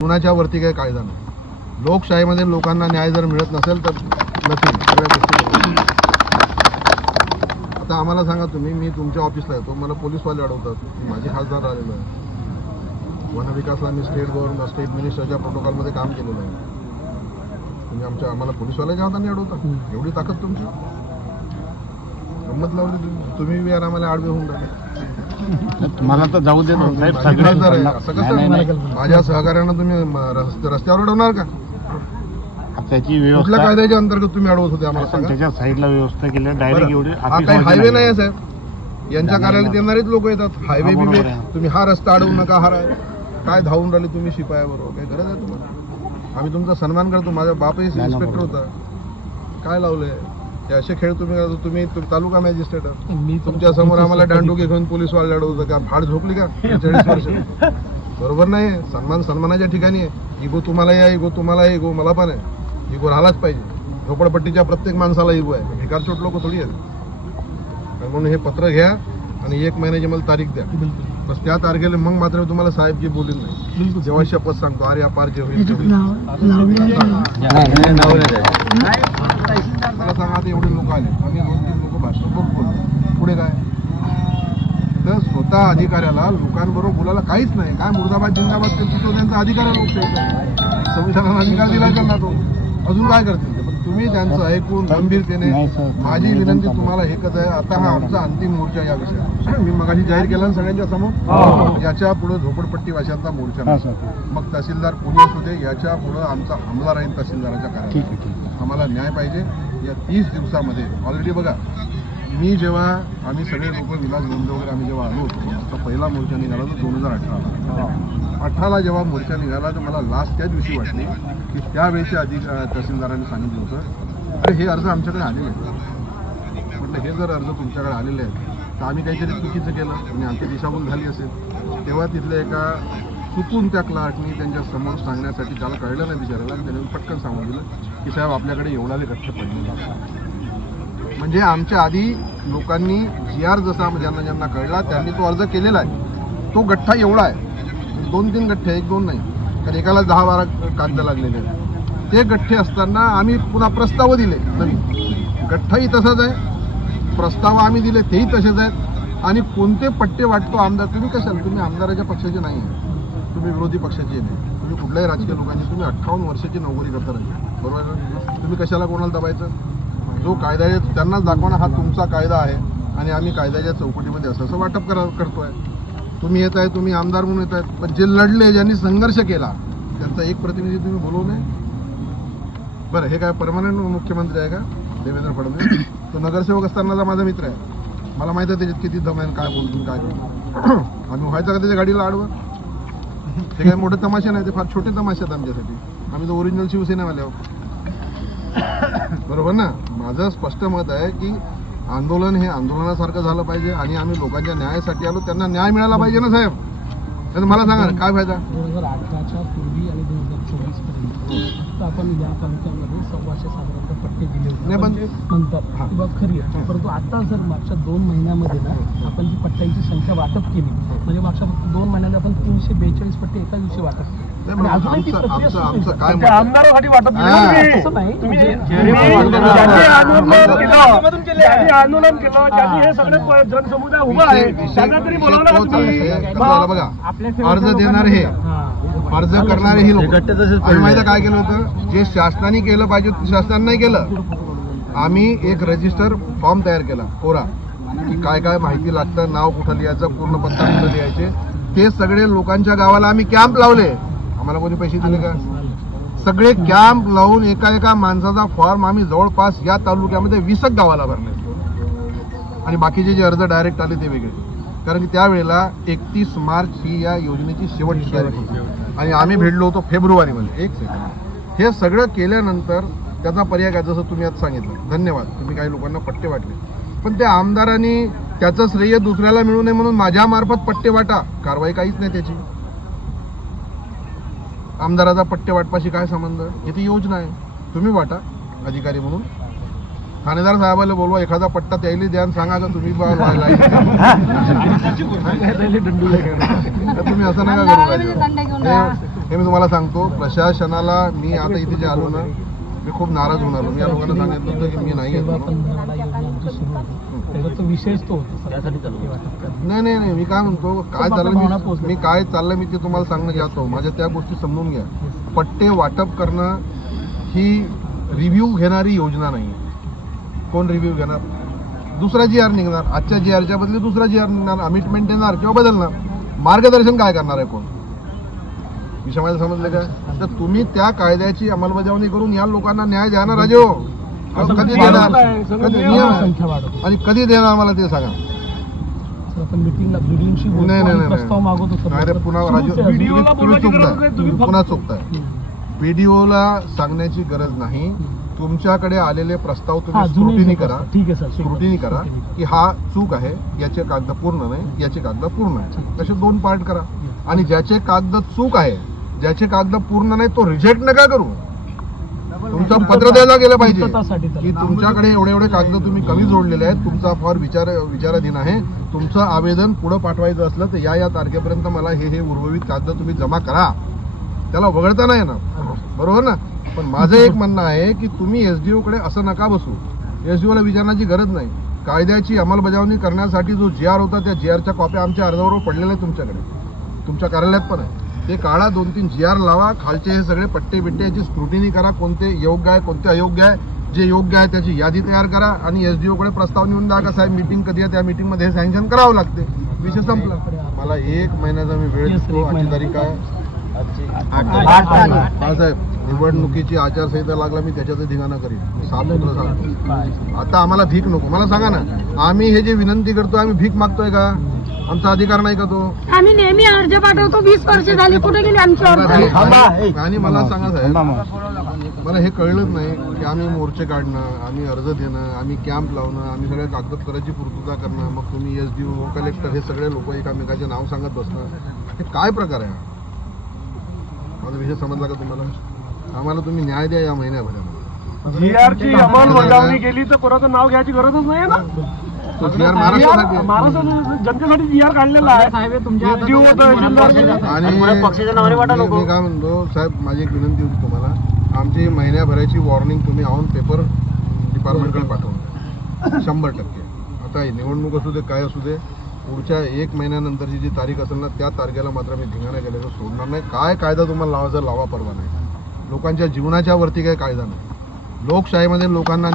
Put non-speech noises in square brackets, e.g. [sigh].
कुणाच्या वरती काही कायदा नाही. लोकशाहीमध्ये लोकांना न्याय जर मिळत नसेल तर नसेल सगळ्या गोष्टी आता आम्हाला सांगा तुम्ही मी तुमच्या ऑफिसला येतो मला पोलीसवाले अडवतात. माझे खासदार आलेलो आहे. वनविकासला मी स्टेट गव्हर्नमेंट स्टेट मिनिस्टरच्या प्रोटोकॉलमध्ये काम केलेलं आहे. तुम्ही आमच्या आम्हाला पोलीसवाल्याच्या हाताने अडवता एवढी ताकद तुमची? गंमत लावली तुम्ही. तुम्ही यार आम्हाला आडवे होऊन राहिले. तुम्हाला तर जाऊ देत साहेब सगळे नाही, नाही, नाही. माझ्या सहकार्यानं तुम्ही म, रस्ते- रस्त्यावर अडवणार का त्याची कुठल्या व्यवस्था कायद्याच्या अंतर्गत तुम्ही अडवत होते आम्हाला सांगा त्याच्या साईडला व्यवस्था केली डायरेक्ट एवढी बरं, हा काही मध्ये हायवे नाही. आहे साहेब यांच्या नाही, कार्यालयात नाही. येणारेच लोक येतात हायवे हा, बिवे आहे. तुम्ही हा रस्ता अडवू नका हा काय धावून राहिले तुम्ही शिपायाबरोबर काय गरज आहे तुम्हाला आम्ही तुमचा सन्मान करतो माझा बापही नाही, इन्स्पेक्टर बरोबर. होता काय लावलंय हे असे खेळ तुम्ही करता, तुम्ही तु- तालुका मॅजिस्ट्रेट आहात. मी तुमच्यासमोर आम्हाला दांडुके घेऊन पोलीस वाले अडवतं का? फाड झोपली का? चाळीस वर्ष. बरोबर नाही. सन्मान सन्मानाच्या ठिकाणी आहे. इगो तुम्हाला या इगो तुम्हाला आहे इगो मला पण आहे. इगो राहिलाच पाहिजे. झोपडपट्टीच्या प्रत्येक माणसाला इगो आहे. भिकारचोट लोक थोडी आहेत. आणि म्हणून हे पत्र घ्या आणि एक महिन्याची मला तारीख द्या. बस त्या तारखेला मग मात्र मी तुम्हाला साहेबजी बोलीन नाही. जेव्हा शपथ सांगतो अरे अपार जे होईल ते होईल. मला सांगा आता एवढे लोक आले. आम्ही दोन तीन लोक भाषण बघतो पुढे काय? तर स्वतः अधिकाऱ्याला लोकांबरोबर बोलायला काहीच नाही. काय मुर्दाबाद जिंदाबाद ते तो त्यांचा अधिकार आहे लोकशाहीचा. संविधानाला अधिकार दिला त्यांना तो. अजून काय करतील? पण तुम्ही त्यांचं ऐकून गंभीरतेने. माझी विनंती तुम्हाला एकच आहे. आता हा आमचा अंतिम मोर्चा या विषयावर. मी मगाशी जाहीर केला ना सगळ्यांच्या समोर. याच्यापुढे झोपडपट्टी वाशांचा मोर्चा नाही. मग तहसीलदार कोणी असू दे याच्यापुढे आमचा हमला राहील तहसीलदाराच्या कार्यालयात. आहे. आम्हाला न्याय पाहिजे. या तीस दिवसामध्ये ऑलरेडी बघा मी जेव्हा आम्ही सगळे लोक विलास गोंद वगैरे आम्ही जेव्हा आलो होतो आमचा पहिला मोर्चा निघाला तो दोन हजार अठराला. अठराला जेव्हा मोर्चा निघाला तर मला लास्ट त्या दिवशी वाटली की त्यावेळेच्या अधिक तहसीलदारांनी सांगितलं होतं. अरे हे अर्ज आमच्याकडे आलेले आहेत. म्हटलं हे जर अर्ज तुमच्याकडे आलेले आहेत तर आम्ही काहीतरी चुकीचं केलं आणि आमची दिशाभूल झाली असेल. तेव्हा तिथल्या एका चुकून त्या क्लार्कनी त्यांच्यासमोर सांगण्यासाठी त्याला कळलं नाही बिचारायला आणि त्याने पटकन सांगून दिलं की साहेब आपल्याकडे एवढाले गठ्ठे पडले म्हणजे आमच्या आधी लोकांनी जी आर जसा ज्यांना ज्यांना कळला त्यांनी तो अर्ज केलेला आहे. तो गठ्ठा एवढा आहे. दोन तीन गठ्ठे एक दोन नाही. कारण एकाला दहा बारा कागद लागलेले आहेत. ते गठ्ठे असताना आम्ही पुन्हा प्रस्ताव दिले. नवीन गठ्ठाही तसाच आहे. प्रस्ताव आम्ही दिले तेही तसेच आहेत. आणि कोणते पट्टे वाटतो आमदार तुम्ही कशाला? तुम्ही आमदाराच्या पक्षाचे नाही आहे तुम्ही विरोधी पक्षाचे येते तुम्ही कुठल्याही राजकीय लोकांची तुम्ही अठ्ठावन्न वर्षाची नोकरी करता राहिली बरोबर तुम्ही कशाला कोणाला दबायचं? जो कायदा आहे त्यांनाच दाखवणं हा तुमचा कायदा आहे. आणि आम्ही कायद्याच्या चौकटीमध्ये असं असं वाटप करा करतोय. तुम्ही येत आहे तुम्ही आमदार म्हणून येत आहेत पण जे लढले ज्यांनी संघर्ष केला त्यांचा एक प्रतिनिधी तुम्ही बोलवू नये. बरं हे काय परमनंट मुख्यमंत्री आहे का? देवेंद्र फडणवीस? तो नगरसेवक असतानाचा माझा मित्र आहे. मला माहिती आहे त्याच्यात किती दम आहे आणि काय बोलतो काय करतो [clears throat] आम्ही व्हायचं का त्याच्या गाडीला आडवं? ते काही मोठे तमाशे नाही ते फार छोटे तमाशे आहेत आमच्यासाठी. आम्ही तर ओरिजिनल शिवसेनावाले आहोत. [clears throat] बरोबर ना? माझं स्पष्ट मत आहे की आंदोलन हे आंदोलनासारखं झालं पाहिजे आणि आम्ही लोकांच्या न्यायासाठी आलो त्यांना न्याय मिळाला पाहिजे ना साहेब? त्यांना मला सांगा ना, काय फायदा? दोन हजार अठराच्या पूर्वी आणि दोन हजार चोवीसपर्यंत. फक्त आपण या तालुक्यामध्ये सव्वाशे साधारणतः पट्टे दिले होते. म्हणजे म्हणतात हा. की बा खरी आहे. परंतु आता जर मागच्या दोन महिन्यामध्ये ना आपण जी पट्ट्यांची संख्या वाटप केली म्हणजे मागच्या फक्त दोन महिन्यात आपण तीनशे बेचाळीस पट्टे एका दिवशी वाटप केले. आमदारासाठी ज्यांनी आंदोलन केलं हे सगळे जनसमुदाय उभा आहे त्यांना तरी बोलावलं अर्ज देणारे हे. अर्ज करणारे ही लोक. माहिती काय केलं होतं? जे शासनाने केलं पाहिजे शासनाने नाही केलं. आम्ही एक रजिस्टर फॉर्म तयार केला कोरा. की काय काय माहिती लागतं नाव कुठं लिहायचं पूर्ण पत्ता कुठं लिहायचे ते सगळे लोकांच्या गावाला आम्ही कॅम्प लावले. आम्हाला कोणी पैसे दिले का? सगळे कॅम्प लावून एका एका माणसाचा फॉर्म आम्ही जवळपास या तालुक्यामध्ये वीसक गावाला भरले. आणि बाकीचे जे अर्ज डायरेक्ट आले ते वेगळे. कारण की त्यावेळेला एकतीस मार्च ही या योजनेची शेवटची तारीख होती. आणि आम्ही भेटलो होतो फेब्रुवारीमध्ये. एक सेकंड हे सगळं केल्यानंतर त्याचा पर्याय काय? जसं तुम्ही आता सांगितलं. धन्यवाद. तुम्ही काही लोकांना पट्टे वाटले. पण त्या आमदारांनी त्याचं श्रेय दुसऱ्याला मिळू नये म्हणून माझ्या मार्फत पट्टे वाटा. कारवाई काहीच नाही त्याची. आमदाराचा पट्टे वाटपाशी काय संबंध? इथे योजना आहे. तुम्ही वाटा अधिकारी म्हणून. ठाणेदार साहेबाला बोलवा एखादा पट्टा त्याला द्या सांगा का तुम्ही तुम्ही असं नका करू. हे मी तुम्हाला सांगतो प्रशासनाला मी आता इथे जे आलो ना मी खूप नाराज आलो मी या लोकांना सांगितलं होतं की मी नाही येत सेवा म्हणून पंधरवडा योजना जी सुरू होती त्याचा तो विषयच तो होता त्यासाठी. नाही नाही नाही मी काय म्हणतो काय चाललं मी. मी काय चाललं मी ते तुम्हाला सांगणं जातो माझ्या त्या गोष्टी समजून घ्या. पट्टे वाटप करणं ही रिव्ह्यू घेणारी योजना नाही कोण रिव्ह्यू घेणार? दुसरा जी आर निघणार. आजच्या जी आरच्या बदली दुसरा जी आर निघणार. अमिटमेंट देणार किंवा बदलणार. मार्गदर्शन काय करणार आहे कोण? विषय माझं समजलं का? तर तुम्ही त्या कायद्याची अंमलबजावणी करून या लोकांना न्याय द्या ना राजे हो. कधी नियम देणार? कधी नियम आणि कधी देणार मला ते सांगा. आपण मिटिंगला नाही नाही प्रस्ताव मागवतो सर. पुन्हा राजू तुम्ही- चुकताय. तुम्ही चुकताय. सांगण्याची गरज नाही. तुमच्याकडे आलेले प्रस्ताव तुम्ही स्क्रुटिनी करा. ठीक आहे सर. स्क्रुटिनी करा की हा चूक आहे याचे कागद पूर्ण नाही याचे कागद पूर्ण आहे. तसे दोन पार्ट करा. आणि ज्याचे कागद चूक आहे ज्याचे कागद पूर्ण नाही तो रिजेक्ट नका करू. तुमचं पत्र द्यायला गेलं पाहिजे. की तुमच्याकडे एवढे एवढे कागद तुम्ही कमी जोडलेले आहेत तुमचा फॉर विचार विचाराधीन आहे. तुमचं आवेदन पुढं पाठवायचं असलं तर या या तारखेपर्यंत मला हे हे उर्वरित कागद तुम्ही जमा करा. त्याला वगळता नाही येणार. बरोबर ना? पण माझं एक म्हणणं आहे की तुम्ही एसडीओ कडे असं नका बसू. एसडीओ ला विचारण्याची गरज नाही. कायद्याची अंमलबजावणी करण्यासाठी जो जी आर होता त्या जी आरच्या कॉप्या आमच्या अर्जाबरोबर पडलेल्या आहेत तुमच्याकडे. तुमच्या कार्यालयात पण आहे. ते काढा दोन तीन जी आर लावा खालचे हे सगळे पट्टे बिट्टे याची स्क्रुटिनी करा कोणते योग्य आहे कोणते अयोग्य आहे जे योग्य आहे त्याची यादी तयार करा आणि एसडीओ कडे प्रस्ताव नेऊन द्या का साहेब मीटिंग कधी आहे त्या मीटिंगमध्ये हे सँक्शन करावं लागते. विषय संपला. मला एक महिन्याचा मी वेळ देतो आजची. तारीख आहे. आठ आठ तारीख. हा साहेब निवडणुकीची आचारसंहिता लागला मी त्याच्यातच धिंगाणा करीन. सांगतो काय? आता आम्हाला भीक नको. मला सांगा ना आम्ही हे जे विनंती करतो आम्ही भीक मागतोय का? आमचा अधिकार नाही का तो? आम्ही नेहमी अर्ज पाठवतो वीस वर्ष झाली कुठे गेली आमची अर्ज आणि मला सांगा साहेब. मला हे कळलंच नाही की आम्ही मोर्चे काढणं आम्ही अर्ज देणं आम्ही कॅम्प लावणं आम्ही सगळ्या कागदपत्राची पूर्तता करणं मग तुम्ही एस डी ओ कलेक्टर हे सगळे लोक एकामेकाचे नाव सांगत बसणं हे काय प्रकार आहे हा? माझा विषय समजला का तुम्हाला? आम्हाला तुम्ही न्याय द्या या महिन्याभरामध्ये. जी आर ची अंमलबजावणी केली तर कोणाचं नाव घ्यायची गरजच नाही ना? जनतेसाठी जी आर काढलेला आहे. काय म्हणतो साहेब माझी एक विनंती होती तुम्हाला. आमची महिन्याभराची वॉर्निंग तुम्ही ऑन पेपर डिपार्टमेंटकडे पाठवून शंभर टक्के. आता ही निवडणूक असू दे काय असू दे पुढच्या एक महिन्यानंतरची जी तारीख असेल ना त्या तारखेला मात्र मी धिंगाणा केल्याचं सोडणार नाही. काय कायदा तुम्हाला लावायचा लावा परवा नाही. लोकांच्या जीवनाच्या वरती काही कायदा नाही. लोकशाहीमध्ये लोकांना